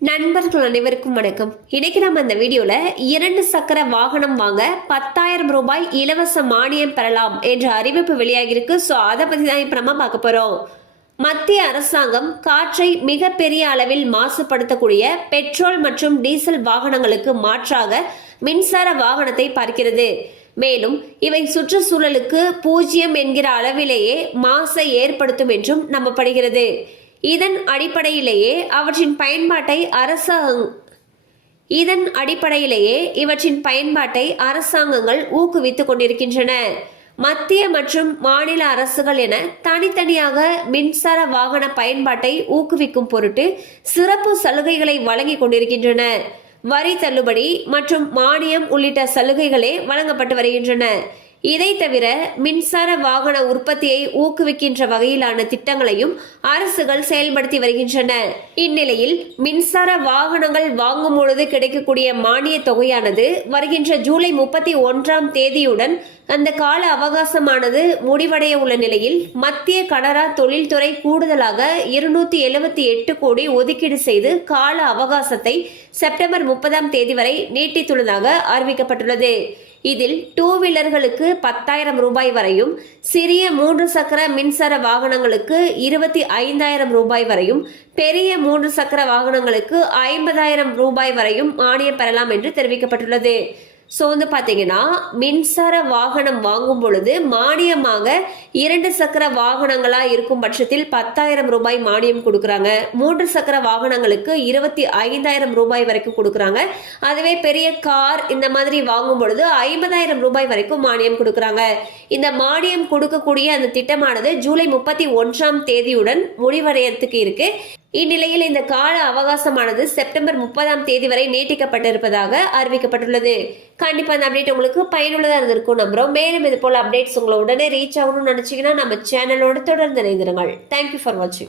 நண்பர்கள் அனைவருக்கும் வணக்கம். இன்னைக்கு நம்ம இந்த வீடியோல இரண்டு சக்கர வாகனம் வாங்க பத்தாயிரம் ரூபாய் இலவச மானியம் பெறலாம் என்ற அறிவிப்பு வெளியாகிருக்கு ஸோ அதை பத்தி தான் இப்போ நம்ம பார்க்க போறோம். மத்திய அரசாங்கம் காற்றை மிகப்பெரிய அளவில் மாசுபடுத்தக்கூடிய பெட்ரோல் மற்றும் டீசல் வாகனங்களுக்கு மாற்றாக மின்சார வாகனத்தை பார்க்கிறது. மேலும் இவை சுற்றுச்சூழலுக்கு பூஜ்ஜியம் என்கிற அளவிலேயே மாசை ஏற்படுத்தும் என்றும் நம்பப்படுகிறது. இதன் அடிப்படையிலேயே அவற்றின் பயன்பாட்டை அரசாங்க இதன் அடிப்படையிலேயே இவற்றின் பயன்பாட்டை அரசாங்கங்கள் ஊக்குவித்துக் கொண்டிருக்கின்றன. மத்திய மற்றும் மாநில அரசுகள் என தனித்தனியாக மின்சார வாகன பயன்பாட்டை ஊக்குவிக்கும் பொருட்டு சிறப்பு சலுகைகளை வழங்கிக் கொண்டிருக்கின்றன. வரி தள்ளுபடி மற்றும் மானியம் உள்ளிட்ட சலுகைகளே வழங்கப்பட்டு வருகின்றன. இதை தவிர மின்சார வாகன உற்பத்தியை ஊக்குவிக்கின்ற வகையிலான திட்டங்களையும் அரசுகள் செயல்படுத்தி வருகின்றன. இந்நிலையில் மின்சார வாகனங்கள் வாங்கும் பொழுது கிடைக்கக்கூடிய மானிய தொகையானது வருகின்ற ஜூலை முப்பத்தி ஒன்றாம் தேதியுடன் அந்த கால அவகாசமானது முடிவடைய உள்ள நிலையில் மத்திய கனரா தொழில்துறை கூடுதலாக இருநூத்தி எழுபத்தி எட்டு கோடி ஒதுக்கீடு செய்து கால அவகாசத்தை செப்டம்பர் முப்பதாம் தேதி வரை நீட்டித்துள்ளதாக அறிவிக்கப்பட்டுள்ளது. இதில் டூ வீலர்களுக்கு பத்தாயிரம் ரூபாய் வரையும் சிறிய மூன்று சக்கர மின்சார வாகனங்களுக்கு இருபத்தி ஐந்தாயிரம் ரூபாய் வரையும் பெரிய மூன்று சக்கர வாகனங்களுக்கு ஐம்பதாயிரம் ரூபாய் வரையும் மானியம் பெறலாம் என்று தெரிவிக்கப்பட்டுள்ளது. ஸோ வந்து பார்த்தீங்கன்னா மின்சார வாகனம் வாங்கும் பொழுது மானியமாக இரண்டு சக்கர வாகனங்களாக இருக்கும் பட்சத்தில் பத்தாயிரம் ரூபாய் மானியம் கொடுக்குறாங்க. மூன்று சக்கர வாகனங்களுக்கு இருபத்தி ஐந்தாயிரம் ரூபாய் வரைக்கும் கொடுக்குறாங்க. அதுவே பெரிய கார் இந்த மாதிரி வாங்கும் பொழுது ஐம்பதாயிரம் ரூபாய் வரைக்கும் மானியம் கொடுக்குறாங்க. இந்த மானியம் கொடுக்கக்கூடிய அந்த திட்டமானது ஜூலை முப்பத்தி ஒன்றாம் தேதியுடன் முடிவடையத்துக்கு இருக்கு. இந்நிலையில் இந்த கால அவகாசமானது செப்டம்பர் முப்பதாம் தேதி வரை நீட்டிக்கப்பட்டிருப்பதாக அறிவிக்கப்பட்டுள்ளது. கண்டிப்பா அந்த அப்டேட் உங்களுக்கு பயனுள்ளதாக இருந்திருக்கும் நம்புறோம். மேலும் இது போல அப்டேட்ஸ் உங்களை உடனே ரீச் ஆகணும்னு நினைச்சீங்கன்னா நம்ம சேனலோட தொடர்ந்து இணைந்திருங்கள். தேங்க்யூ ஃபார் வாட்சிங்